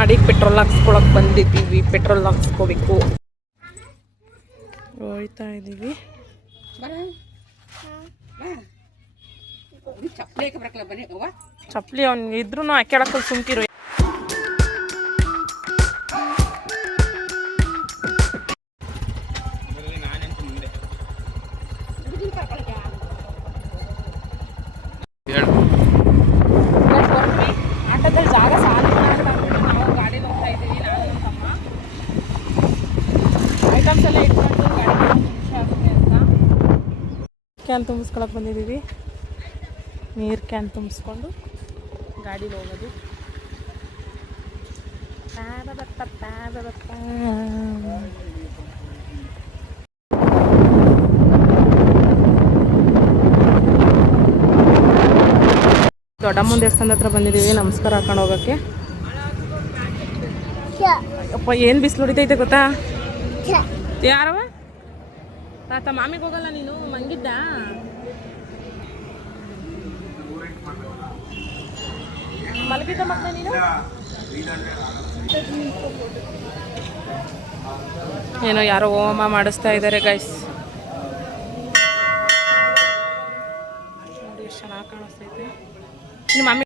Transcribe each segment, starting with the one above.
ಮಾಡಿ ಪೆಟ್ರೋಲ್ ಹಾಕ್ಸ್ಕೊಳಕ್ಕೆ ಬಂದಿದ್ದೀವಿ. ಪೆಟ್ರೋಲ್ ಹಾಕ್ಸ್ಕೋಬೇಕು. ಹೋಯ್ತಾ ಇದ್ದೀವಿ. ಚಪ್ಪಲಿ ಅವ್ನಿಗೆ ಇದ್ರೂ ಹಾಕ್ಯಾಡಕ್ಕೆ ಸುಮ್ಕಿರು. ಆಟೋದಲ್ಲಿ ಜಾಗ ಸಾಲಿಲ್ಲ ಅಂತ ಅಂದ್ಬಿಟ್ಟು ನಾವು ಗಾಡೀಲಿ ಹೋಗ್ತಾ ಇದ್ದೀವಿ. ನಾನು ನಮ್ಮ ತಮ್ಮ ಐಟಮ್ಸ್ ಎಲ್ಲ ಇಟ್ಕೊಂಡು ಗಾಡಿ ಖುಷಿ ಆಗುತ್ತೆ ಅಂತ ಕ್ಯಾನ್ ತುಂಬಿಸ್ಕೊಳಕ್ಕೆ ಬಂದಿದ್ದೀವಿ. ನೀರು ಕ್ಯಾನ್ ತುಂಬಿಸ್ಕೊಂಡು ಗಾಡೀಲಿ ಹೋಗೋದು. ದೊಡ್ಡಮ್ಮನ ದೇವಸ್ಥಾನದ ಹತ್ರ ಬಂದಿದ್ದೀವಿ ನಮಸ್ಕಾರ ಹಾಕೊಂಡು ಹೋಗೋಕ್ಕೆ. ಅಪ್ಪ ಏನು ಬಿಸಿಲು ಹೊಡಿತೈತೆ ಗೊತ್ತಾ? ಯಾರವ ತಾತ ಮಾಮಿಗೆ ಹೋಗಲ್ಲ ನೀನು ಮಂಗಿದ್ದ? ಮಲಗಿದ್ದ ಮಕ್ಕಳ ನೀನು? ಏನೋ ಯಾರೋ ಹೋಮ ಮಾಡಿಸ್ತಾ ಇದ್ದಾರೆ ಗೈಸ್. ನೋಡಿ ಎಷ್ಟು ಚೆನ್ನಾಗಿ ಕಾಣಿಸ್ತೈತೆ. ನಿಮ್ಮ ಮಮ್ಮಿ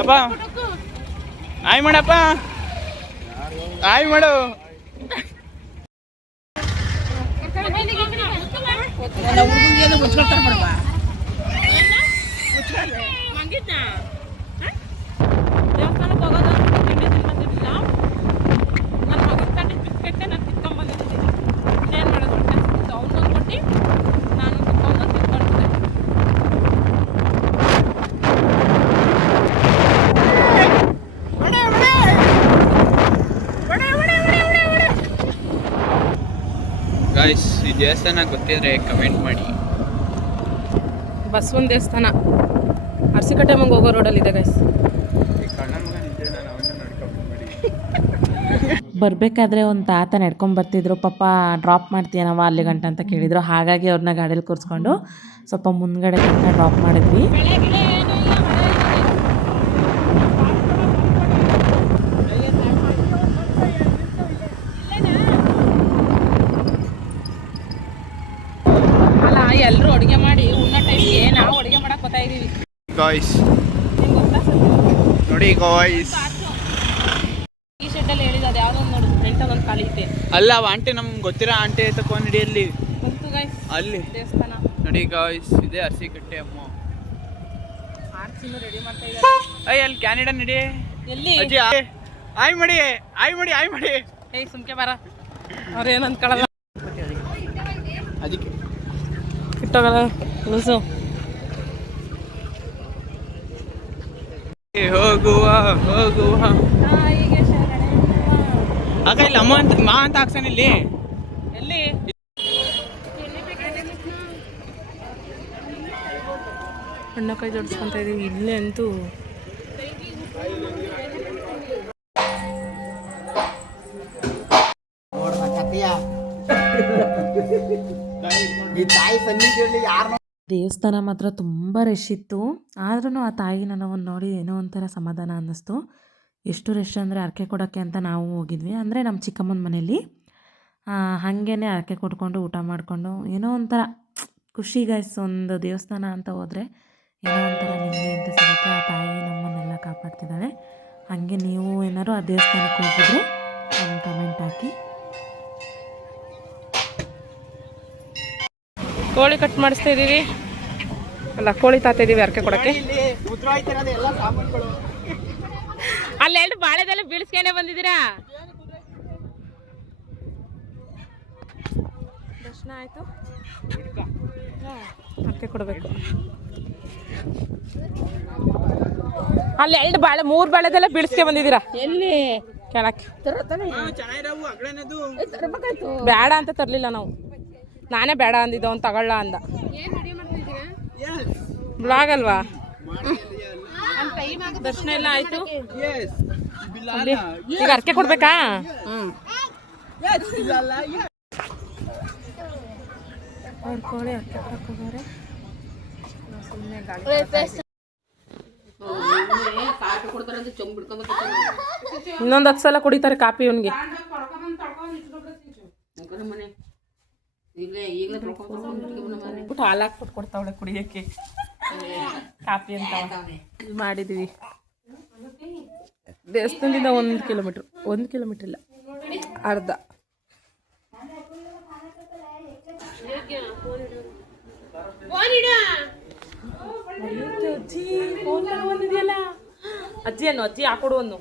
ಅಪ್ಪ ಆಯ್ ಮಾಡಪ್ಪ, ಆಯ್ ಮಾಡು. ದೇವಸ್ಥಾನಕ್ಕೆ ಹೋಗೋದು ತಿಂಡಿ ತಿನ್ನೋದಿಲ್ಲ. ನನ್ನ ಮಗನ ಕಂಡು ಬಿಸ್ಕೆಟ್ಟೆ ನಾನು ತಿನ್ಕೊಂಡ್ ಬಂದಿದ್ದೀನಿ. ಇನ್ನೇನು ಮಾಡೋದು? ಅವನೊಂದು ಕೊಟ್ಟು ನಾನು ತಿನ್ಕೊಂಡು ತಿನ್ಕೊಂಡಿದ್ದೆ. ಗಾಯ್ಸ್ ಈ ದೇವಸ್ಥಾನ ಗೊತ್ತಿದ್ರೆ ಕಮೆಂಟ್ ಮಾಡಿ. ಬಸವನ ದೇವಸ್ಥಾನ ಅರಸಿಕಟ್ಟೆ ಮುಂಗೆ ಹೋಗೋ ರೋಡಲ್ಲಿದೆ ಗೈಸ್. ಬರಬೇಕಾದ್ರೆ ಒಂದು ತಾತ ನಡ್ಕೊಂಡು ಬರ್ತಿದ್ರು. ಪಾಪ ಡ್ರಾಪ್ ಮಾಡ್ತೀಯನವ ಅಲ್ಲಿ ಗಂಟ ಅಂತ ಕೇಳಿದರು. ಹಾಗಾಗಿ ಅವ್ರನ್ನ ಗಾಡೀಲಿ ಕೂರಿಸ್ಕೊಂಡು ಸ್ವಲ್ಪ ಮುಂದ್ಗಡೆ ಡ್ರಾಪ್ ಮಾಡಿದ್ವಿ. ಅಲ್ಲ ಎಲ್ಲರೂ ಅಡುಗೆ ಮಾಡಿ ಉಣ್ಣೋ ಟೈಮ್ಗೆ ನಾವು ಅಡುಗೆ ಮಾಡಕ್ಕೆ ಬರ್ತಾ ಇದ್ದೀವಿ ಗಾಯ್ಸ್. ನೋಡಿ ಗಾಯ್ಸ್, ಈ ಶೆಡ್ಡಲ್ಲಿ ಹೇಳಿದ ಅದು ಯಾವುದೋ ಒಂದು ನೋಡು ನೆಂಟದೊಂದು ಖಾಲಿ ಐತೆ. ಅಲ್ಲ ಆಂಟಿ ನಮ್ಗೆ ಗೊತ್ತಿರೋ ಆಂಟಿ ತಕೊಂಡು ನಡಿಯಲ್ಲಿ ಬಂತು ಗೈಸ್ ಅಲ್ಲಿ ದೇವಸ್ಥಾನ. ನೋಡಿ ಗಾಯ್ಸ್ ಇದೆ ಅರಸಿಕಟ್ಟೆ ಅಮ್ಮ. ಆರ್ಚಿನೂ ರೆಡಿ ಮಾಡ್ತಾ ಇದ್ದಾರೆ. ಅಯ್ಯ ಅಲ್ಲಿ ಕ್ಯಾನಿಡ ನಡಿ. ಎಲ್ಲಿ ಅಜ್ಜಿ ಆಯ್ ಮಾಡಿ, ಆಯ್ ಮಾಡಿ, ಆಯ್ ಮಾಡಿ. ಏಯ್ ಸುಮ್ಕೆ ಬರ, ಅವ್ರೇನು ಅಂದ್ಕೊಳ್ಳಲ್ಲ. ಅದಕ್ಕೆ ಇಟ್ಟೋಗಲ್ಲ ಲೂಸು. ಹೋಗುವ ಹೋಗುವ ಆಗ ಇಲ್ಲಿ ಅಮ್ಮ ಅಂತ ಮಾ ಅಂತ ಹಾಕ್ಸಾನ ಇಲ್ಲಿ. ಎಲ್ಲಿ ಅಣ್ಣ ಕೈ ಜೋಡಿಸ್ಕೊಂತ ಇದೀವಿ. ಇಲ್ಲೇ ಅಂತೂ ದೇವಸ್ಥಾನ ಮಾತ್ರ ತುಂಬ ರಶ್ ಇತ್ತು. ಆದ್ರೂ ಆ ತಾಯಿ ನನವನ್ನು ನೋಡಿ ಏನೋ ಒಂಥರ ಸಮಾಧಾನ ಅನ್ನಿಸ್ತು. ಎಷ್ಟು ರಶ್ ಅಂದರೆ ಅರಕೆ ಕೊಡೋಕ್ಕೆ ಅಂತ ನಾವು ಹೋಗಿದ್ವಿ. ಅಂದರೆ ನಮ್ಮ ಚಿಕ್ಕಮ್ಮನ ಮನೇಲಿ ಹಾಗೇ ಅರಕೆ ಕೊಟ್ಕೊಂಡು ಊಟ ಮಾಡಿಕೊಂಡು ಏನೋ ಒಂಥರ ಖುಷಿ ಗೈಸ್. ಒಂದು ದೇವಸ್ಥಾನ ಅಂತ ಹೋದರೆ ಏನೋ ಒಂಥರ ನಿಮಗೆ ಅಂತ ಸಿಗುತ್ತೆ. ಆ ತಾಯಿ ನಮ್ಮನ್ನೆಲ್ಲ ಕಾಪಾಡ್ತಿದ್ದಾಳೆ. ಹಾಗೆ ನೀವು ಏನಾದ್ರು ಆ ದೇವಸ್ಥಾನಕ್ಕೆ ಹೋಗಿದ್ರೆ ಒಂದು ಕಮೆಂಟ್ ಹಾಕಿ. ಕೋಳಿ ಕಟ್ ಮಾಡಿಸ್ತಾ ಇದ್ದೀವಿ. ಅಲ್ಲ ಕೋಳಿ ತಾತಾ ಇದ್ದೀವಿ ಅರಕೆ ಕೊಡೋಕ್ಕೆ. ಅಲ್ಲಿ ಎರಡು ಬಾಳೆದೆಲ್ಲ ಬೀಳಿಸ್ಕೇನೆ ಬಂದಿದ್ದೀರಾ? ದರ್ಶನ ಆಯಿತು. ಅರಕೆ ಕೊಡಬೇಕು. ಅಲ್ಲಿ ಎರಡು ಬಾಳೆ ಮೂರು ಬಾಳೆದೆಲ್ಲ ಬೀಳಿಸ್ಕೆ ಬಂದಿದ್ದೀರಾ? ಎಲ್ಲಿ ಕೆಳಕ್ಕೆ ಬೇಡ ಅಂತ ತರಲಿಲ್ಲ ನಾವು. ನಾನೇ ಬೇಡ ಅಂದಿದ್ದ ಅವ್ನು ತಗೊಳ್ಳ ಅಂದ. ಬ್ಲಾಗ್ ಅಲ್ವಾ? ದರ್ಶನ ಎಲ್ಲ ಆಯ್ತು. ಈಗ ಅರ್ಕೆ ಕೊಡ್ಬೇಕಾ? ಅವ್ರ ಕೋಳಿ ಅಕ್ಕಿ ಹಾಕೋಗಾರೆ ಸುಮ್ಮನೆ ಗಾಳಿ ಇನ್ನೊಂದು 10 ಸಲ ಕುಡಿತಾರೆ ಕಾಪಿ ಇವನಿಗೆ. ಹಾಲು ಹಾಕ್ಬಿಟ್ಟು ಕೊಡ್ತಾವಳೆ ಕುಡಿಯೋಕ್ಕೆ ಕಾಪಿ ಅಂತ ಮಾಡಿದೀವಿ. ದೇವಸ್ಥಾನದಿಂದ 1 ಕಿಲೋಮೀಟ್ರ್ ಇಲ್ಲ, ಅರ್ಧ. ಅಜ್ಜಿ ಫೋನ್ ಬಂದಿದೆಯಲ್ಲ, ಅಜ್ಜಿ ಹಾಕೊಡು ಒಂದು.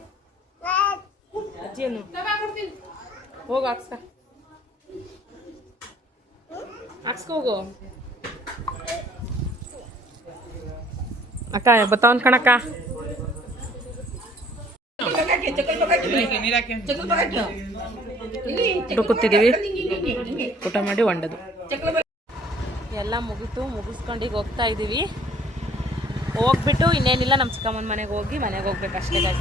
ಅಜ್ಜಿಯನ್ನು ಹೋಗು ಹಾಕ್ಸ್ಕೋಗು ಅಕ್ಕ. ಬತ್ತಾವನ್ ಕಣಕ್ಕ. ಕೂತಿದ್ದೀವಿ, ಊಟ ಮಾಡಿ ಹೊಂಡದು ಎಲ್ಲ ಮುಗಿಸ್ಕೊಂಡು ಈಗ ಹೋಗ್ತಾ ಇದ್ದೀವಿ. ಹೋಗ್ಬಿಟ್ಟು ಇನ್ನೇನಿಲ್ಲ, ನಮ್ಮ ಚಿಕ್ಕಮ್ಮನ ಮನೆಗೆ ಹೋಗ್ಬೇಕು ಅಷ್ಟೇ.